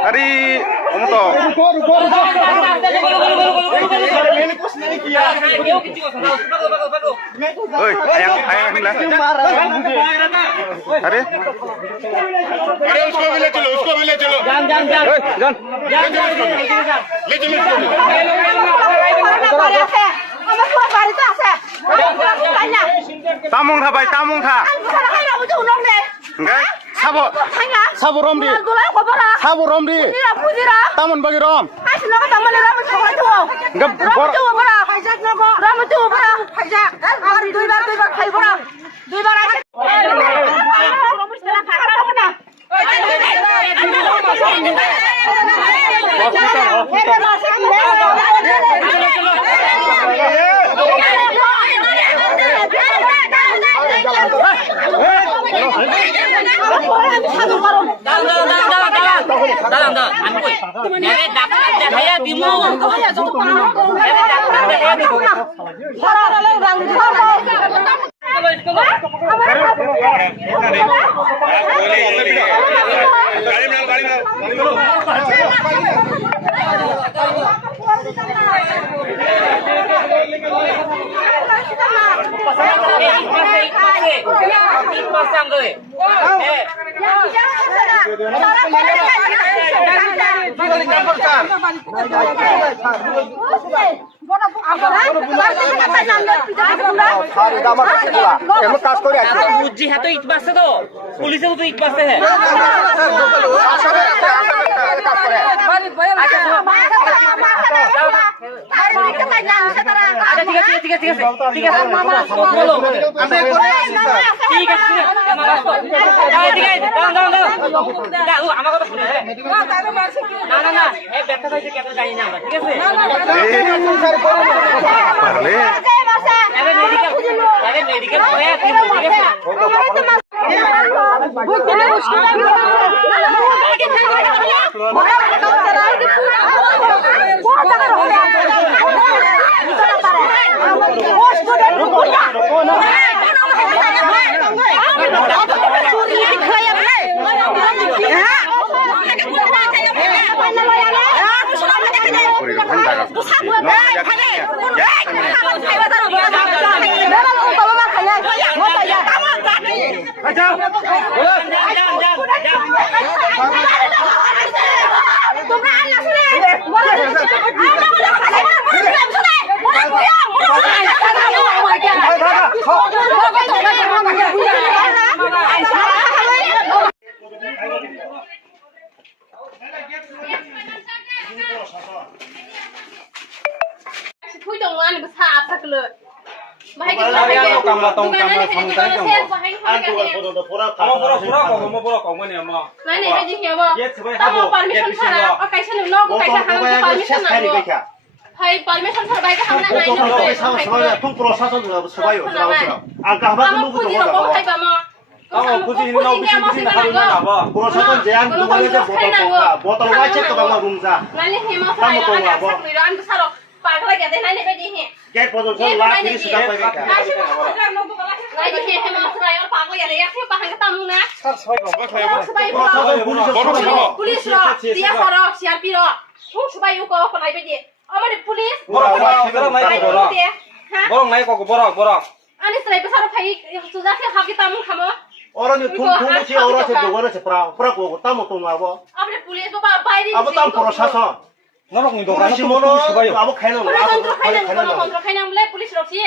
Ari, kamu toh? Oi, ayang hilang. Ari? अरे उसको भी ले चलो Jangan. ले चलो उसको भी। Tamung tha bay, tamung tha. Enggak? Sabo rom di. Sabo rom di. Tamun bagi rom. Enggak bor. বুঝছি হ্যাঁ তো ইট বাসছে তো পুলিশেও তো ইট বাসছে হ্যাঁ ঠিক আছে আমার কথা শুনে না এই ব্যথা পাইছে কেন জানি না আমরা ঠিক আছে মেডিকেল হয়ে ঠিক Orang ni thung chi orang se dogar se pra ko tamo to ngabo abo tam prashasan Nolak ni dokan si mono abo khaina police রছি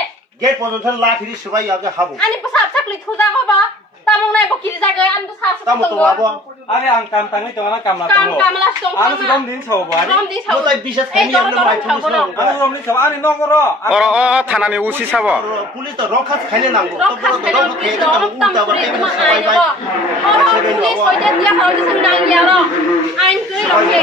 gate পর্যন্ত লাঠি দি সবাই আগে হাবো আনি পাসাব চাকলি থুজা হবা তামং নাই বকি জায়গা আনি তো সাস tamo to ngabo Ari ang kam tangi to na kam na to. কাম লাস তো Ano si Rom din sa ba? রম দি ছাও mo tai bisas khani amna mai pulis Ano Rom din sa ani no goro. Oro thanani usi sabo. pulis to rokha khani nango to boro to rokha khani nango uta ba te sabai bai police কইতে দিয়া হাও যে সঙ্গ না গিয়া র আইন কই রকে